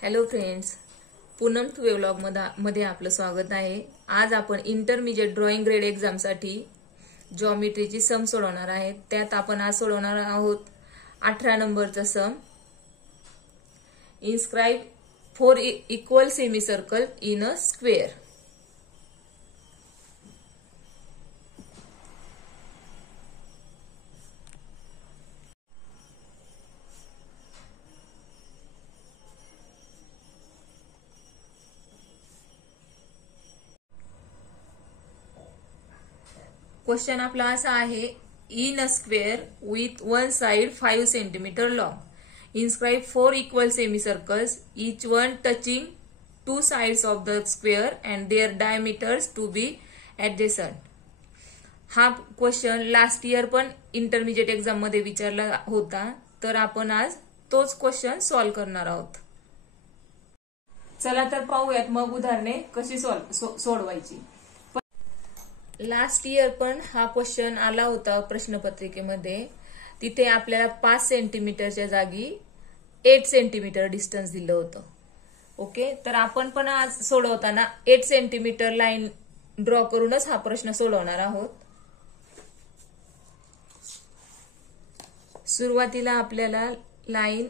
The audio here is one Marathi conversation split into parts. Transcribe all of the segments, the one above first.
हॅलो फ्रेंड्स, पूनम तुवे व्लॉग मध्ये आपलं स्वागत आहे। आज आपण इंटरमिजिएट ड्रॉइंग ग्रेड एक्झाम साठी जॉमेट्रीची सम सोडवणार आहे। त्यात आपण आज सोडवणार आहोत 18 नंबरचा sum. Inscribe 4 equal semicircle in a square. Question आपला असा आहे, in a square with one side 5 centimetre long inscribe 4 equal semicircles each one touching 2 sides of the square and their diameters to be adjacent। हा क्वेश्चन लास्ट इयर पण इंटरमिजिएट एक्झाम मध्ये विचारला होता, तर आपण आज तोच क्वेश्चन सॉल्व्ह करणार आहोत। चला तर पाहूयात मग उदाहरणे कशी सोडवायची। लास्ट इयर पण हा क्वेश्चन आला होता प्रश्नपत्रिकेमध्ये। तिथे आपल्याला 5 सेंटीमीटरच्या जागी 8 सेंटीमीटर डिस्टन्स दिलं होतं। ओके, तर आपण पण आज सोडवताना 8 सेंटीमीटर लाईन ड्रॉ करूनच हा प्रश्न सोडवणार आहोत। सुरुवातीला आपल्याला लाईन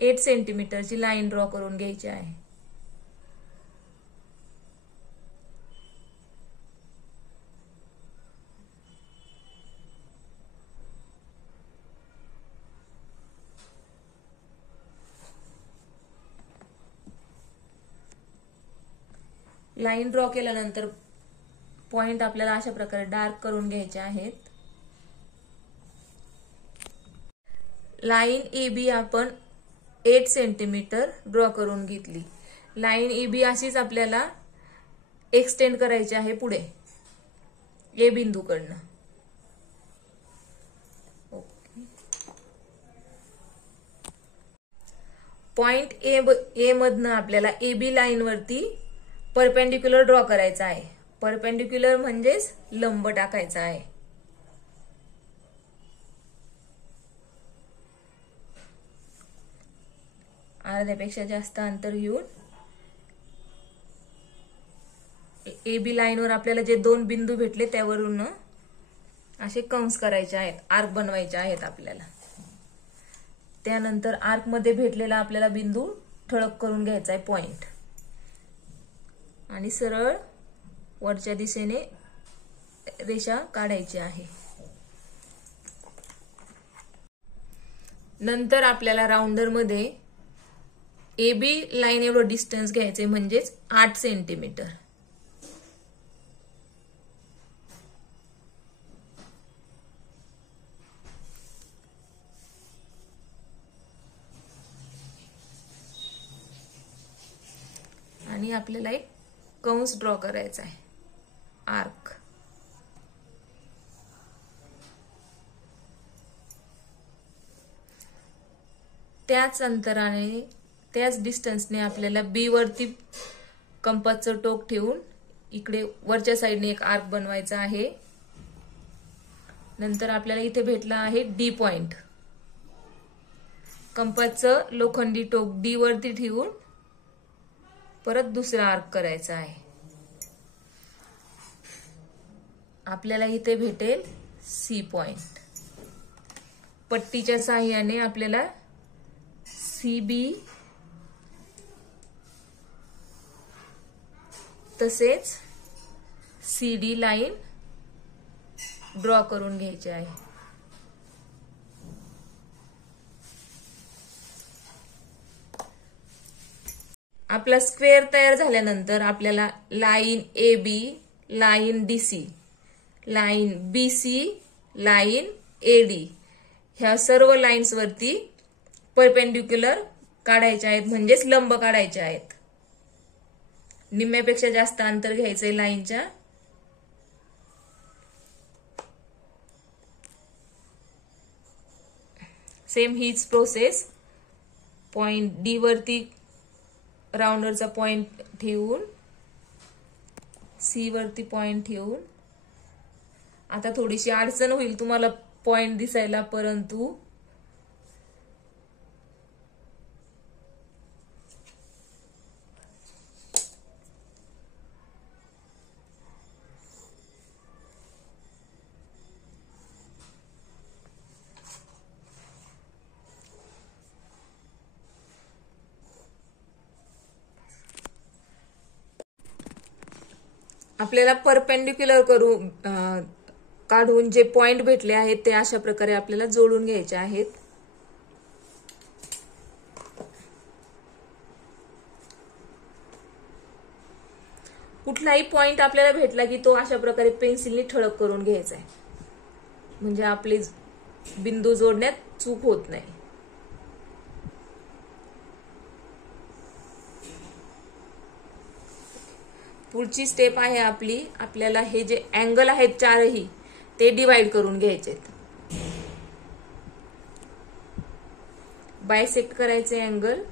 8 सेंटीमीटरची लाईन ड्रॉ करून घ्यायची आहे। लाईन ड्रॉ केल्यानंतर पॉइंट आपल्याला अशा प्रकारे डार्क करून घ्यायचे आहेत। लाईन AB आपण 8 सेंटीमीटर ड्रॉ करून घेतली। लाईन AB अशीच आपल्याला एक्सटेंड करायची आहे पुढे A बिंदूकडनं। पॉइंट A मधनं आपल्याला AB लाईन वरती परपेंडिक्युलर ड्रॉ करायचा आहे। परपेंडिक्युलर म्हणजेच लंब टाकायचा आहे। अर्ध्यापेक्षा जास्त अंतर घेऊन AB लाईनवर आपल्याला जे 2 बिंदू भेटले त्यावरून असे कंस करायचे आहेत, आर्क बनवायचे आहेत आपल्याला। त्यानंतर आर्क मध्ये भेटलेला आपल्याला बिंदू ठळक करून घ्यायचा आहे पॉइंट, आणि सरळ वरच्या दिशेने रेषा काढायची आहे। नंतर आपल्याला राउंडर मध्ये AB लाईन एवढं डिस्टन्स घ्यायचे, म्हणजेच 8 सेंटीमीटर। आणि आपल्याला एक कंस ड्रॉ करायचा आहे, आर्क। त्याच अंतराने, त्याच डिस्टन्सने आपल्याला B वरती कंपासचं टोक ठेवून इकडे वरच्या साईडने एक आर्क बनवायचा आहे। नंतर आपल्याला इथे भेटला आहे D पॉइंट। कंपासचं लोखंडी टोक D वरती ठेवून परत दुसरा आर्क करायचा आहे। आपल्याला इथे भेटेल C पॉइंट। पट्टीच्या साहाय्याने आपल्याला CB तसेच CD लाईन ड्रॉ करून घ्यायची आहे। आपला स्क्वेअर तयार झाल्यानंतर आपल्याला line AB, line DC, line BC, line AD ह्या सर्व लाईन्स वरती परपेंडिक्युलर काढायचे आहेत, म्हणजेच लंब काढायचे आहेत। निम्म्यापेक्षा जास्त अंतर घ्यायचंय लाईनच्या। सेम हीच प्रोसेस पॉइंट D वरती राउंडरचा पॉइंट ठेवून C वरती पॉइंट ठेवून, आता थोडीशी अडचण होईल तुम्हाला पॉइंट दिसायला, परंतु आपल्याला परपेंडिक्युलर काढून जे पॉइंट भेटले आहेत ते अशा प्रकारे आपल्याला जोडून घ्यायचे आहेत. कुठलाही पॉइंट आपल्याला भेटला की तो अशा प्रकारे पेन्सिलने ठळक करून घ्यायचा आहे, म्हणजे आपले बिंदू जोडण्यात चूक होत नाही. पुढची स्टेप आहे आपली, आपल्याला हे जे अँगल आहेत चारही ते डिवाइड करून घ्यायचे, बायसेक्ट करायचे अँगल.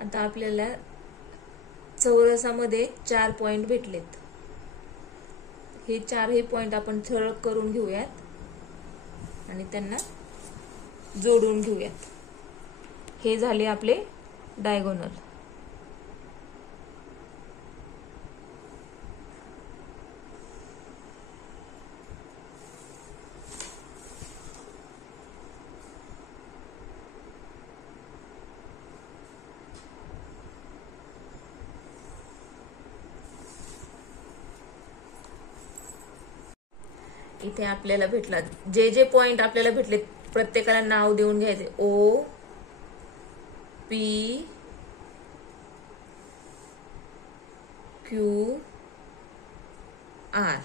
आता आपल्याला चौरसामध्ये 4 पॉइंट भेटलेत. हे चारही पॉइंट आपण ठळक करून घेऊयात आणि त्यांना जोडून घेऊयात. हे झाले आपले डायगोनल. इथे आपल्याला भेटला, जे पॉइंट आपल्याला भेटले प्रत्येकाला नाव देऊन घ्यायचे. ओ, पी, क्यू, आर.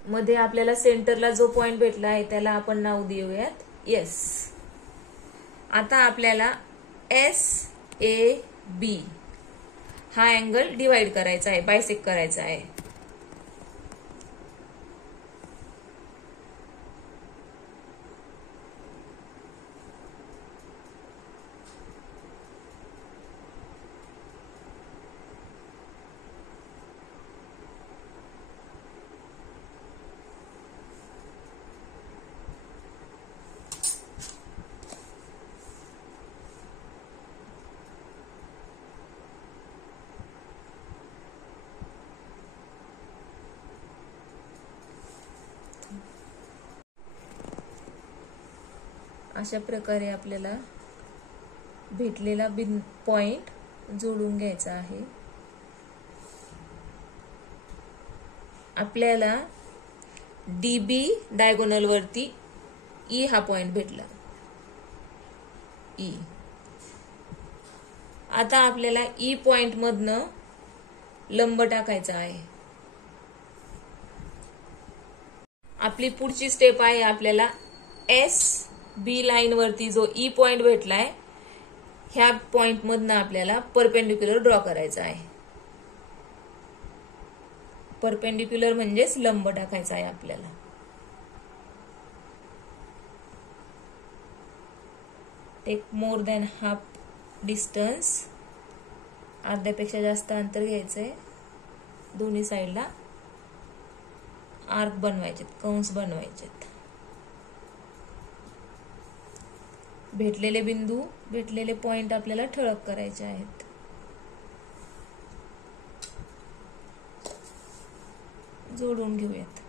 मध्ये आपल्याला सेंटरला जो पॉइंट भेटला आहे त्याला आपण नाव देऊयात एस. आता आपल्याला SAB हा अँगल डिवाइड करायचा आहे, बायसेक्ट करायचा आहे. अशा प्रकारे आपल्याला भेटलेला पॉइंट जोडून घ्यायचा आहे. आपल्याला DB डायगोनल वरती E हा पॉइंट भेटला. E. आता आपल्याला E पॉइंट मधनं लंब टाकायचा आहे. आपली पुढची स्टेप आहे, आपल्याला SB लाईन वरती जो E पॉइंट भेटलाय ह्या पॉइंट मधनं आपल्याला परपेंडिक्युलर ड्रॉ करायचा आहे. परपेंडिक्युलर म्हणजेच लंब टाकायचा आहे आपल्याला. Take more than half distance. अर्ध्यापेक्षा जास्त अंतर घ्यायचंय. दोन्ही साईडला आर्क बनवायचे, कंस बनवायचे. भेटलेले बिंदू, भेटलेले पॉइंट आपल्याला ठळक करायचे आहेत. जोडून घेऊयात.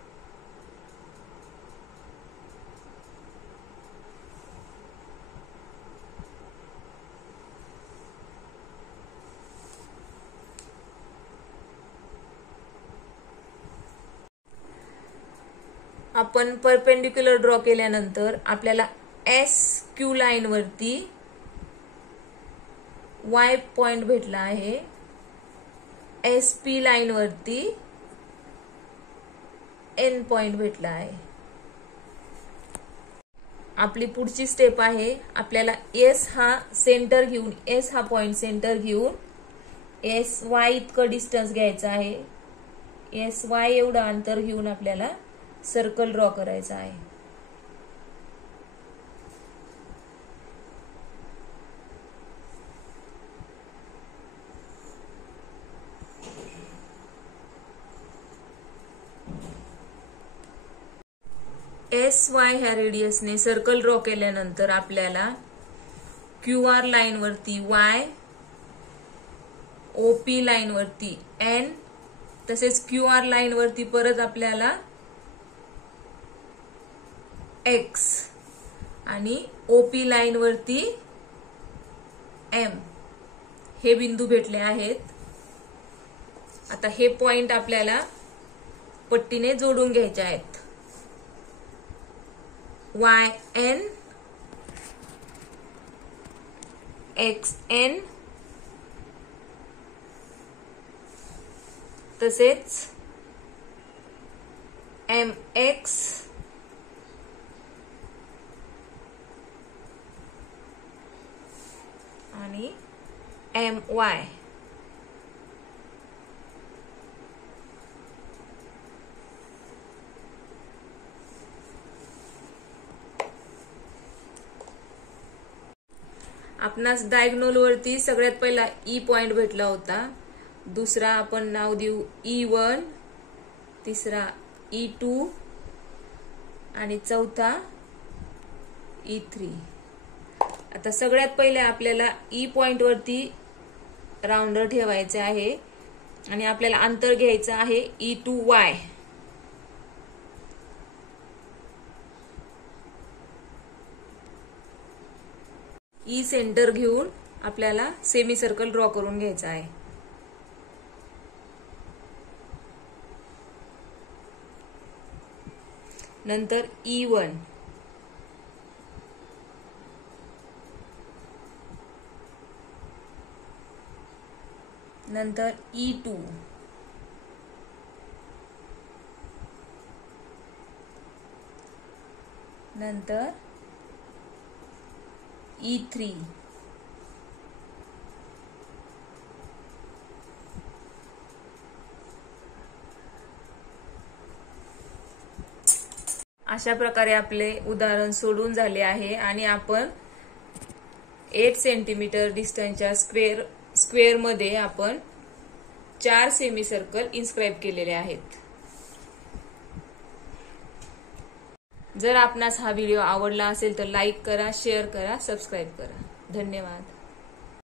आपण परपेंडिक्युलर ड्रॉ केल्यानंतर आपल्याला SQ लाईन वरती Y पॉइंट भेटला आहे. SP लाईन वरती N पॉइंट भेटला आहे. आपली पुढची स्टेप आहे, आपल्याला S हा सेंटर घेऊन, S हा पॉइंट सेंटर घेऊन SY इतकं डिस्टन्स घ्यायचं आहे. SY एवढं अंतर घेऊन आपल्याला सर्कल ड्रॉ करायचा आहे. SY ह्या रेडियसने सर्कल ड्रॉ केल्यानंतर आपल्याला QR लाईन वरती Y, OP लाईन वरती N, तसेच QR लाईन वरती परत आपल्याला X आणि OP लाईन वरती M हे बिंदू भेटले आहेत. आता हे पॉइंट आपल्याला पट्टीने जोडून घ्यायचे आहेत. YN, XN तसेच MX आणि MY. आपणास डायगोनल वरती सगळ्यात पहिला E पॉइंट भेटला होता. दुसरा आपण नाव देऊ E1, तिसरा E2 आणि चौथा E3. आता सगळ्यात पहिले आपल्याला E पॉइंट वरती राउंडर ठेवायचे आहे आणि आपल्याला अंतर घ्यायचं आहे E2Y. E सेंटर घेऊन आपल्याला सेमी सर्कल ड्रॉ करून घ्यायचा आहे. नंतर E1, नंतर E2, नंतर E3, अशा प्रकारे आपले उदाहरण सोडून झाले आहे आणि आपण 8 सेंटीमीटर डिस्टन्सच्या स्क्वेअर मध्ये आपण 4 सेमी सर्कल इन्स्क्राइब केलेले आहेत. जर आपणास हा व्हिडिओ आवडला असेल तर लाईक करा, शेअर करा, सबस्क्राईब करा. धन्यवाद.